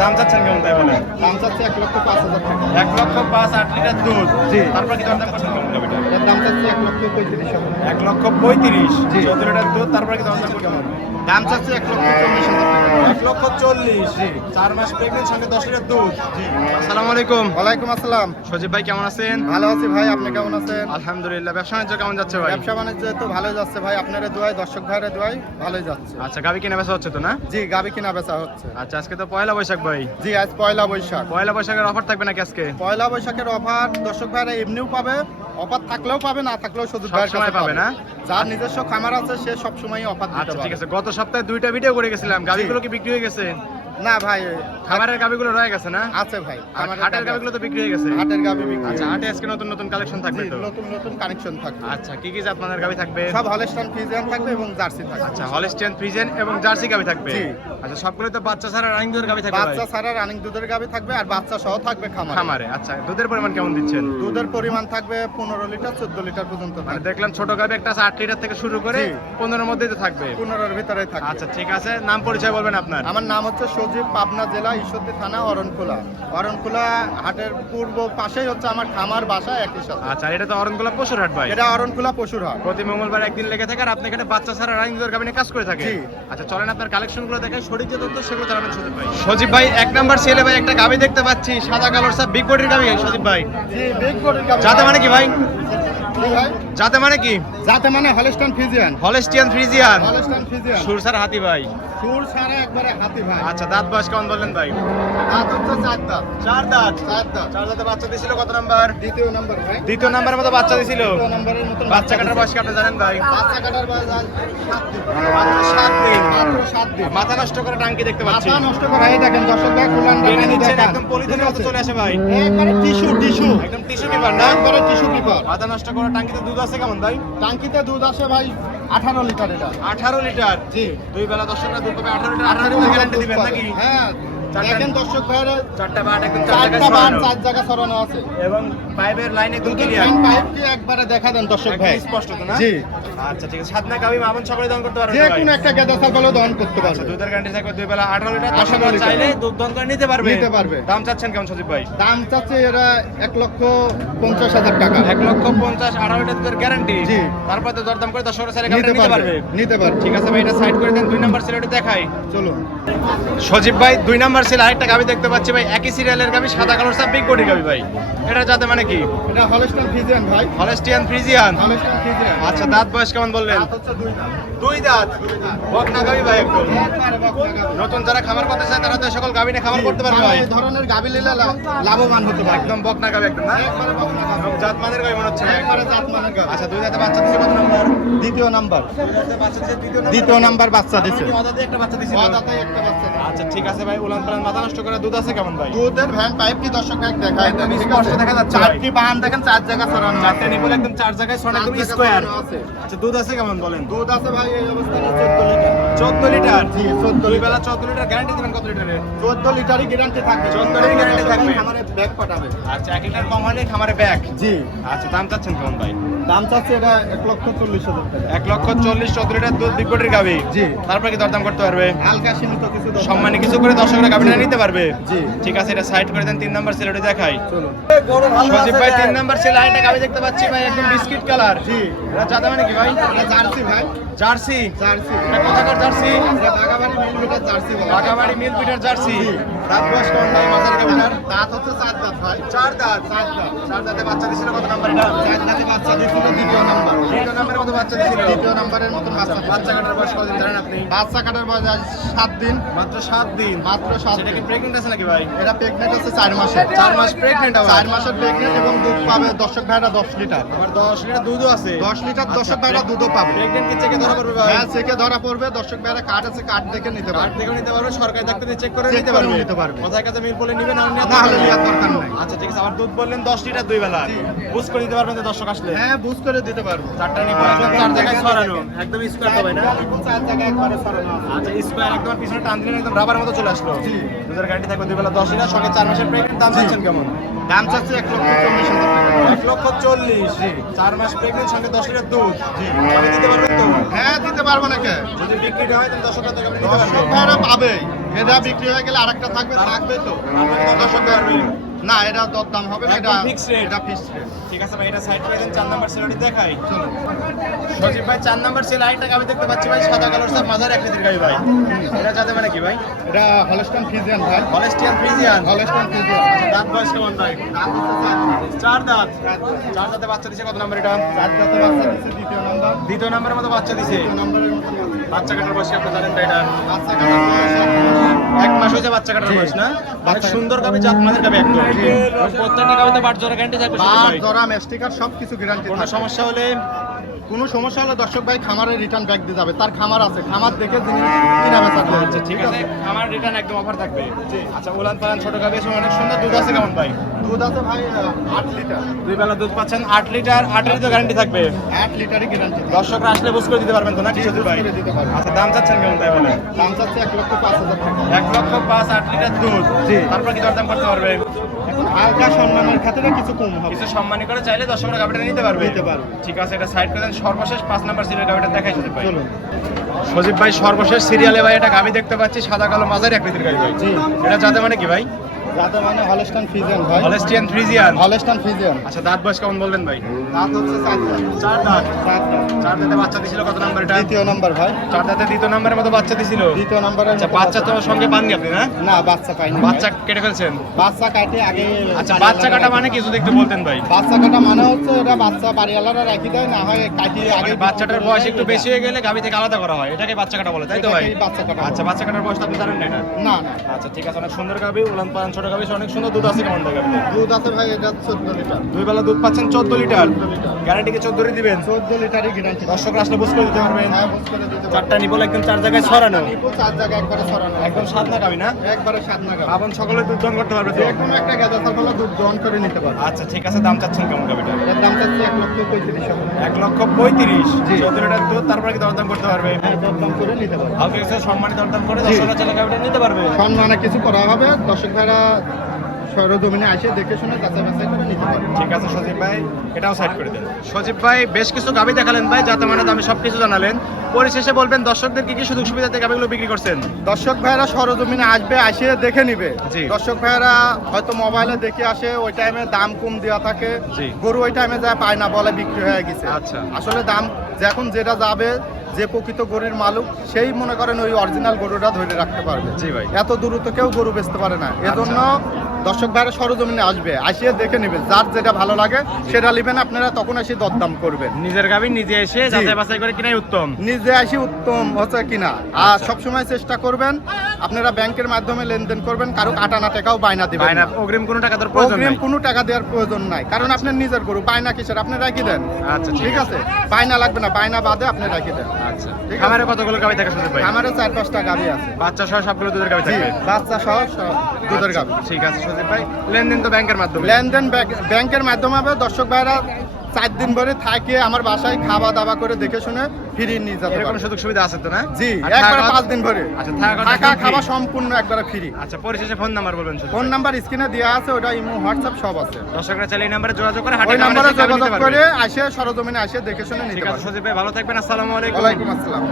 দাম চাচ্ছেন কেমন তাই বলেন? দাম চাচ্ছে 1,05,000 টাকা। 1,05,000 8 লিটার দুধ। জি। তারপর কি দাম করছেন কেমন গাবিটা? এর দাম চাচ্ছে 1,35,000 টাকা। 1,35,000 জি। 14 লিটার দুধ। তারপর কি দাম করছেন কেমন? দাম চাচ্ছে 1,40,000 টাকা। 1,40,000 জি। 4 মাস প্রেগন্যান্ট সঙ্গে 10 লিটার দুধ। জি। আসসালামু আলাইকুম। ওয়ালাইকুম আসসালাম। সজীব ভাই কেমন আছেন? ভালো আছি ভাই, আপনি কেমন আছেন? আলহামদুলিল্লাহ। ব্যবসা বাণিজ্য কেমন যাচ্ছে ভাই? ব্যবসা বাণিজ্য তো ভালোই যাচ্ছে ভাই, আপনারা দোয়ায়, দর্শক ভাইরা দোয়ায় ভালোই যাচ্ছে। আচ্ছা, গাবি কিনা বেচা হচ্ছে তো না? জি, গাবি কিনা বেচা হচ্ছে। আচ্ছা, আজকে তো পয়লা বৈশাখ ভাই। জি, আজ পয়লা বৈশাখ। পয়লা বৈশাখের অফার থাকবে নাকি আজকে? পয়লা বৈশাখের অফার দর্শক ভাইরা এমনিও পাবে, অফার থাকলেও পাবে, না থাকলেও শুধু সব সময় পাবে না? যার নিজস্ব খামার আছে সে সব সময় অফার দিতে আচ্ছা ঠিক পারে। আছে, গত সপ্তাহে 2টা ভিডিও করে গেছিলাম, গাবিগুলো কি বিক্রি হয়ে গেছে? না ভাই, খামারের গাবিগুলো রয়ে গেছে না? আছে ভাই, আর হাটের গাবিগুলো তো বিক্রি হয়ে গেছে। হাটের গাবি বিক্রি। আচ্ছা, হাটে আজকে নতুন নতুন কালেকশন থাকবে জি, তো? নতুন নতুন কানেকশন থাকবে। আচ্ছা, কি কি জাতমানের গাবি থাকবে? সব হলস্টাইন ফ্রিজিয়ান থাকবে এবং জার্সি থাকবে। আচ্ছা, হলস্টিয়ান ফ্রিজিয়ান এবং জার্সি গাবি থাকবে। জি। আচ্ছা, সবগুলো তো বাচ্চা ছাড়া রানিং দুধের গাবি থাকবে ভাই? বাচ্চা ছাড়া রানিং দুধের গাবি থাকবে আর বাচ্চা সহ থাকবে খামারে। খামারে। আচ্ছা, দুধের পরিমাণ কেমন দিচ্ছেন? দুধের পরিমাণ থাকবে 15 লিটার 14 লিটার পর্যন্ত মানে থাকবে। দেখলাম ছোট গাবি একটা আছে 8 লিটার থেকে শুরু করে জি। 15 এর মধ্যেই তো থাকবে। 15 ভিতরে থাকবে। আচ্ছা ঠিক আছে, নাম পরিচয় বলবেন আপনার? আমার নাম হচ্ছে সজীব, পাবনা জেলা ঈশ্বরদী থানা অরণখোলা। অরণখোলা হাটের পূর্ব পাশেই হচ্ছে আমার খামার, বাসা একই সাথে। আচ্ছা, এটা তো অরণকুলা পশুর হাট ভাই। এটা অরণখোলা পশুর হাট। প্রতি মঙ্গলবার একদিন লেগে থাকে আর আপনি এখানে বাচ্চা ছাড়া রানিং দুধের গাবি নিয়ে কাজ করে থাকেন। জি। আচ্ছা, চলেন আপনার কালেকশনগুলো দেখাই, সঠিক যে তথ্য সেগুলো জানাবেন সজীব ভাই। সজীব ভাই, এক নাম্বার ছেলে ভাই একটা গাবি দেখতে পাচ্ছি, সাদা কালোর সব বিগ বডির গাবি সজীব ভাই। জি, বিগ বডির গাবি। জাতে মানে কি ভাই? জি ভাই, জাতে মানে কি? যাতে মানে Holstein Friesian. Holstein Friesian. Holstein Friesian. সুরসার হাতি ভাই। সুর ছাড়া একবারে হাতি ভাই। আচ্ছা, দাঁত বয়স কেমন বললেন ভাই? দাঁত হচ্ছে 4 দাঁত। 4 দাঁত। 4 দাঁত। 4 দাঁতে বাচ্চা দিছিল কত নাম্বার? দ্বিতীয় নাম্বার ভাই। দ্বিতীয় নাম্বারের মতো বাচ্চা দিছিল। দ্বিতীয় নাম্বারের মতন বাচ্চা কাটার বয়স কি আপনি জানেন ভাই? বাচ্চা কাটার বয়স আজ 7 দিন। মাত্র 7 দিন। মাত্র 7 দিন। মাথা নষ্ট করে টাঙ্কি দেখতে পাচ্ছি। মাথা নষ্ট করে এই দেখেন দর্শক ভাই, কুলান টেনে নিচ্ছেন, একদম পলিথিনের মতো চলে আসে ভাই। একবারে টিস্যু একদম টিস্যু পেপার না? একবারে টিস্যু পেপার। মাথা নষ্ট করে টাঙ্কিতে দুধ আছে কেমন ভাই? টাঙ্কিতে দুধ আসে ভাই 18 লিটার। এটা 18 লিটার। জি, দুই বেলা দর্শকরা দুধ পাবে 18 লিটার। 18 লিটার গ্যারান্টি দিবেন নাকি? হ্যাঁ, দেখেন দর্শক ভাইরা, 4টা বাট একদম 4 জায়গায় চারটা বান ছড়ানো। 4 জায়গা ছড়ানো আছে। এবং পাইপের লাইন একদম দুধের ক্লিয়ার। ফ্যান পাইপ দিয়ে একবারে দেখা দেন দর্শক ভাই। একদম স্পষ্ট তো না? জি, আচ্ছা ঠিক আছে, সাদনা গাবি মামন সকলে দান করতে পারবে যে ভাই? কোনো একটা গেদা ছাগলও দহন করতে আচ্ছা, পারবে। দুধের গ্যারান্টি থাকবে দুই বেলা 18 লিটার। 18 দর্শকরা লিটার। চাইলে দুধ দহন করে নিতে পারবে। নিতে পারবে। দাম চাচ্ছেন কেমন সজীব ভাই? দাম চাচ্ছে এরা 1,50,000 টাকা। 1,50,000 18 লিটার দুধের গ্যারান্টি। জি। তারপর তো দরদাম করে দর্শকরা চাইলে নিতে নিতে পারবে। পারবে, নিতে পারবে। ঠিক আছে ভাই, এটা সাইড করে দেন। 2 নাম্বার সিরিয়ালটি দেখাই। চলুন। সজীব ভাই, 2 নাম্বার সিরিয়াল আরেকটা গাবি দেখতে পাচ্ছি ভাই, একই সিরিয়ালের গাবি, সাদা কালোর সব বিগ বডি গাবি ভাই। এটা যাতে মানে কি? এটা হলস্টাইন ফ্রিজিয়ান ভাই। Holstein Friesian. Holstein Friesian. আচ্ছা, দাঁত বয়স কেমন বললেন? দাঁত হচ্ছে 2 দাঁত। 2 দাঁত। বকনা গাবি ভাই একদম। একবারে বকনা গাভী। নতুন যারা খামার করতে চায় তারা তো এই সকল গাবি নিয়ে খামার করতে পারবে ভাই। এই ধরনের গাভী নিলে লাভবান হতে পারে। একদম বকনা গাবি একদম না? একবারে বকনা গাভী। এবং জাত মানের গাবি মনে হচ্ছে ভাই। একবারে জাতমানের গাভী। আচ্ছা, 2 দাঁতে বাচ্চা দিছে কত নাম্বার? দ্বিতীয় নাম্বার। 2 দাঁতে বাচ্চা দিছে, দ্বিতীয় নাম্বার বাচ্চা দিছে। কি অদাতে একটা বাচ্চা দিছিল? ওদাতে একটা বাচ্চা দিছে। আচ্ছা ঠিক আছে ভাই, উলান পালান মাথা নষ্ট করে দুধ আছে কেমন ভাই? দুধের ভ্যান পাইপ কি দর্শক ভাই দেখায় একদম ঠিক স্পষ্ট আছে? দেখা যাচ্ছে ভাই। চারটি বাহান দেখেন 4 জায়গা ছড়ানো আছে। চারটে নিপুল একদম 4 জায়গায় ছড়ানো, একদম 4 জায়গা স্কয়ার। ছড়ানো আছে। আচ্ছা, দুধ আছে কেমন বলেন? দুধ আছে ভাই এই অবস্থানে 14 লিটার। 14 লিটার। জি, 14 দুই লিটার। বেলা 14 লিটার গ্যারান্টি দিবেন কত লিটারের? 14 লিটারই গ্যারান্টি থাকবে। 14 লিটারই guarantee থাকবে। আমারে ব্যাগ পাঠাবে। আচ্ছা, 1 লিটার কম হলে খামারে ব্যাগ। জি, আচ্ছা, দাম চাচ্ছেন কেমন ভাই? দাম চাচ্ছে এটা 1,40,000 টাকা। 1,40,000 14 লিটার দুধ বিগ বডির গাবি। জি। তারপর কি দরদাম করতে পারবে? হালকা সীমিত কিছু দরকার। সম্মানী কিছু করে দর্শকরা গাবিটা নিতে পারবে। জি। ঠিক আছে, এটা সাইড করে দেন। 3 নাম্বার সিলেটে দেখাই। চলুন। সজীব ভাই, 3 নাম্বার সিলে আরেকটা গাবি দেখতে পাচ্ছি ভাই, একদম বিস্কিট কালার। জি। এটা জাদা মানে কি ভাই? এটা জার্সি ভাই। জার্সি। জার্সি। এটা কোথাকার জার্সি? এটা বাগাবাড়ি মিলমিটার জার্সি বলে। বাগাবাড়ি মিল পিটার জার্সি। জি। দাঁত বয়স কেমন ভাই মাথার গাবিটার? দাঁত হচ্ছে 4 দাঁত ভাই। 4 দাঁত। 4 দাঁত। 4 দাঁতে বাচ্চা দিছিল কত নাম্বার এটা? 4 দাঁতে বাচ্চা দিছিল দ্বিতীয় নাম্বার। 2 নাম্বারের মতো বাচ্চা দিছিল। দ্বিতীয় নাম্বারের মতন বাচ্চা দিছিল। বাচ্চা কাটার বয়স কতদিন জানেন আপনি? বাচ্চা কাটার বয়স আজ 7 দিন। মাত্র 7 দিন। মাত্র 7 সেটা কি দিন। প্রেগন্যান্ট আছে নাকি ভাই? এটা প্রেগনেন্ট আছে 4 মাসে। 4 মাস প্রেগন্যান্ট আবার। 4 মাসের প্রেগনেন্ট এবং দুধ পাবে দর্শক ভাইরা 10 লিটার। আবার 10 লিটার দুধও আছে। 10 লিটার দর্শক ভাইরা দুধও পাবে। প্রেগন্যান্ট কি চেকে ধরা পড়বে ভাই? হ্যাঁ, চেকে ধরা পড়বে। দর্শক ভাইরা কার্ড আছে, কার্ড দেখে নিতে কার্ড পারবে। দেখেও নিতে পারবে, সরকারি ডাক্তার দিয়ে চেক করে Check নিতে করেও পারবে। নিতে পারবে। কোথায় কাছে মিল বলে নিবেন আর না হলে নেওয়ার দরকার নাই। আচ্ছা ঠিক আছে, আবার দুধ বললেন 10 লিটার 2 বেলা। জি। বুঝ করে দিতে পারবেন তো দর্শক আসলে? হ্যাঁ, বুঝ করে দিতে পারবো। 4টা নিয়ে পরে 4 জায়গায় ছড়ানো, একদম স্কয়ার তো ভাই না? 4 জায়গায় একবারে ছড়ানো আছে। আচ্ছা, স্কয়ার একদম পিছনে টান দিলেন একদম রাবারের মতো চলে আসলো। জি। দুধের গ্যারান্টি থাকবে 2 বেলা 10 লিটার সঙ্গে 4 মাসের প্রেগন্যান্ট। দাম চাচ্ছেন কেমন? দাম চাচ্ছে 1,40,000 টাকা। 1,40,000। জি। 4 মাস প্রেগন্যান্ট সঙ্গে 10 লিটার দুধ। জি। আপনি দিতে পারবেন তো? হ্যাঁ, দিতে পারবো না কে? যদি বিক্রি হয় তাহলে দর্শকরা তো আপনি নিতে দর্শক পারবেন। ভাইরা পাবে। এটা বিক্রি হয়ে গেলে আরেকটা থাকবে তো দর্শক পারবে না, এটা দরদাম হবে না, এটা একদম fixed rate। এটা ফিক্সড রেট। ঠিক আছে ভাই, এটা সাইড করে দেন। 4 নাম্বার সেলটি দেখাই। চলুন। সজীব ভাই 4 নাম্বার সেল আরেকটা গাবি দেখতে পাচ্ছি ভাই, সাদা কালার সব মাঝারি আকৃতির গাবি ভাই। এটা যাতে মানে কি ভাই? এটা হলস্টাইন ফ্রিজিয়ান ভাই, হলস্টিয়ান ফ্রিজিয়ান। Holstein Friesian. দাঁত বয়স কেমন ভাই? 4 দাঁত। 4 দাঁতে বাচ্চা দিছে কত নাম্বার এটা? 4 দাঁতে বাচ্চা দিচ্ছে, দ্বিতীয় নাম্বার। দ্বিতীয় নাম্বারের মতো বাচ্চা দিছে। দ্বিতীয় নাম্বারের মতো বাচ্চা কাটার বয়স আপনি জানেন তো এটা? বাচ্চা কাটার বয়স 1 মাস হয়েছে বাচ্চা কাটার বয়স না? অনেক সুন্দর গাবি, জাত মানের গাবি একদম। প্রত্যেকটা গাবিতে বাট জোড়া গ্যারান্টি থাকবে সজীব বার ভাই। জরা মেস্টিকার সবকিছু গ্যারান্টি কোনো থাকবে। সমস্যা হলে কোনো সমস্যা হলে দর্শক ভাই খামারে রিটার্ন ব্যাক দিয়ে যাবে, তার খামার আছে, খামার দেখে যিনি কিনা বেচা করবে। আচ্ছা ঠিক আছে, আমার রিটার্ন একদম অফার থাকবে। আচ্ছা, উলান পালান ছোট গাবি আছে, অনেক সুন্দর দুধ আছে কেমন ভাই? দুধ আছে ভাই 8 লিটার, 2 বেলা দুধ পাচ্ছেন 8 লিটার, 8 এর তো গ্যারান্টি থাকবে। 8 লিটারই গ্যারান্টি। দর্শকরা আসলে বুঝ করে দিতে পারবেন তো নাকি সজীব ভাই? করে দিতে পারবে। আচ্ছা, দাম চাচ্ছেন কেমন তাই বলে? দাম চাচ্ছে 1,05,000 টাকা। 1 লক্ষ 5, 8 লিটার দুধ। জি। তারপর কি দরদাম করতে পারবে? এখন হালকা সম্মানের খাতিরে কিছু কম হবে। কিছু সম্মানী করে চাইলে দর্শকরা গাবিটা নিতে পারবে। নিতে পারবে। ঠিক আছে, এটা সাইড করে দেন। সর্বশেষ 5 নাম্বার সিরিয়াল গাবিটা দেখাই সজীব ভাই। চলুন। সজীব ভাই সর্বশেষ সিরিয়ালে ভাই এটা গাবি দেখতে পাচ্ছি, সাদা কালো মাঝারি আকৃতির গাবি ভাই। জি। এটা যাতে মানে কি ভাই? যাতে মানে হলস্টাইন ফ্রিজিয়ান ভাই, হলস্টিয়ান ফ্রিজিয়ান। Holstein Friesian. আচ্ছা, দাঁত বয়স কেমন বলবেন ভাই? দাঁত হচ্ছে 4 দাঁত। 4 দাঁত। 4 দাঁত। 4 দাঁতে বাচ্চা দিছিল কত নাম্বার এটা? দ্বিতীয় নাম্বার ভাই, 4 দাঁতে দ্বিতীয় নাম্বারের মতো বাচ্চা দিছিল। দ্বিতীয় নাম্বারের আচ্ছা, মতো বাচ্চা তো সঙ্গে পাননি আপনি না? না, বাচ্চা পাইনি। বাচ্চা কেটে ফেলছেন? বাচ্চা কাটে আগে। আচ্ছা, বাচ্চা কাটা মানে কি যদি একটু বলতেন ভাই? বাচ্চা কাটা মানে হচ্ছে এটা বাচ্চা বাড়িওয়ালারা রাখি দেয়, না হয় কাটি আগে। মানে বাচ্চাটার বয়স একটু বেশি হয়ে গেলে গাবি থেকে আলাদা করা হয়, এটাকে বাচ্চা কাটা বলে তাই তো ভাই? এটাকেই বাচ্চা কাটা বলে। আচ্ছা, বাচ্চা কাটার বয়স আপনি জানেন না এটা? না না, আচ্ছা ঠিক আছে, অনেক সুন্দর গাবি, উলান পালান ছোট গাবি, অনেক সুন্দর দুধ আছে কেমন ভাই গাবিতে? দুধ আছে ভাই এটা 14 লিটার। 2 বেলা দুধ পাচ্ছেন 14 লিটার। 14 লিটার। গ্যারান্টি কি 14 দিবেন? 14 লিটারই গ্যারান্টি। দর্শকরা আসলে বুঝ করে দিতে পারবেন। হ্যাঁ, বুঝ করে দিতে পারবো। 4টা নিবল একদম 4 জায়গায় ছড়ানো, নিপো 4 জায়গায় একবারে ছড়ানো, একদম স্বাদ না গাবি না? একবারে 7 নাগাদ। আপন সকলে দুধ দান করতে পারবে তো? যে কোনো একটা গেদা ছাগল দুধ দহন করে নিতে পারবে। আচ্ছা ঠিক আছে, দাম চাচ্ছেন কেমন গাবিটা? এর দাম চাচ্ছে 1,35,000 টাকা। 1,35,000। জি। 14 লিটার দুধ, তারপরে কি দরদাম করতে পারবে? হ্যাঁ, দরদাম করে নিতে পারবে। হালকা কিছু সম্মানিত দরদাম করে দর্শকরা চাইলে গাবিটা নিতে পারবে। সম্মানে কিছু করা হবে, দর্শক ভাইরা সরজমিনে আসে দেখে শুনে যাচাই বাছাই করে নিতে পারবে। ঠিক আছে সজীব ভাই, এটাও সাইড করে দেন। সজীব ভাই বেশ কিছু গাবি দেখালেন ভাই, যাতে মানে দামে সবকিছু জানালেন। পরিশেষে বলবেন দর্শকদের কি কি সুযোগ সুবিধাতে গাবিগুলো বিক্রি করছেন? দর্শক ভাইরা সরজমিনে আসবে, আসে দেখে নিবে। জি। দর্শক ভাইরা হয়তো মোবাইলে দেখে আসে, ওই টাইমে দাম কম দেওয়া থাকে, জি। গরু ওই টাইমে যায় পায় না, বলে বিক্রি হয়ে গেছে। আচ্ছা। আসলে দাম যখন যেটা যাবে, যে প্রকৃত গরুর মালিক সেই মনে করেন ওই অরিজিনাল গরুটা ধরে রাখতে পারবে। জি ভাই। এত দ্রুত কেউ গরু বেচতে পারে না, এজন্য দর্শক ভাইরা সরজমিনে আসবে, আসিয়ে দেখে নেবেন, যার যেটা ভালো লাগে সেটা নেবেন, আপনারা তখন এসে দরদাম করবেন। নিজের গাবি নিজে এসে জি। যাচাই বাছাই করে কিনাই উত্তম। নিজে আসি উত্তম হচ্ছে কিনা। আর সবসময় চেষ্টা করবেন আপনারা ব্যাংকের মাধ্যমে লেনদেন করবেন, কারো কাটানা টাকাও বায়না দিবেন বাইনা না। অগ্রিম কোনো টাকা তোর প্রয়োজন অগ্রিম নাই। কোনো টাকা দেওয়ার প্রয়োজন নাই, কারণ আপনার নিজের গরু, বায়না কিসের, আপনি রাখি দেন। আচ্ছা ঠিক আছে, বায়না লাগবে না, বায়না বাদে আপনি রাখি দেন। আচ্ছা, ঠিক আছে। খামারে কতগুলো গাবি থাকে সজীব ভাই? আমারও 4-5টা গাভি আছে। বাচ্চা সহ সবগুলো দুধের গাবি জি, থাকবে? বাচ্চা সহ সব দুধের গাভি। ঠিক আছে সজীব ভাই, লেনদেন তো ব্যাংকের মাধ্যমে? লেনদেন ব্যাংকের মাধ্যমে হবে। দর্শক ভাইরা 4 দিন ধরে থাকে আমার বাসায় খাওয়া দাওয়া করে দেখে শুনে ফিরিয়ে নিয়ে যেতে এরকম পারে। সুযোগ সুবিধা আছে তো না? জি, আর একবারে থাকা- 5 দিন ধরে আচ্ছা, থাকা থাকা free? খাওয়া সম্পূর্ণ একবারে ফ্রি। আচ্ছা, পরিশেষে ফোন নাম্বার বলবেন সজীব ফোন ভাই। নাম্বার স্ক্রিনে দেওয়া আছে, ওটা ইমো হোয়াটসঅ্যাপ সব আছে। দর্শকরা চাইলে এই নাম্বারে যোগাযোগ করে ওই হাটে নাম্বারে খামারে এসে গাভী যোগাযোগ নিতে পারবে। করে আসে সরজমিনে আসে দেখে শুনে ঠিক নিতে আছে পারবে। সজীব ভাই, ভালো থাকবেন, আসসালামু আলাইকুম। ওয়ালাইকুম আসসালাম।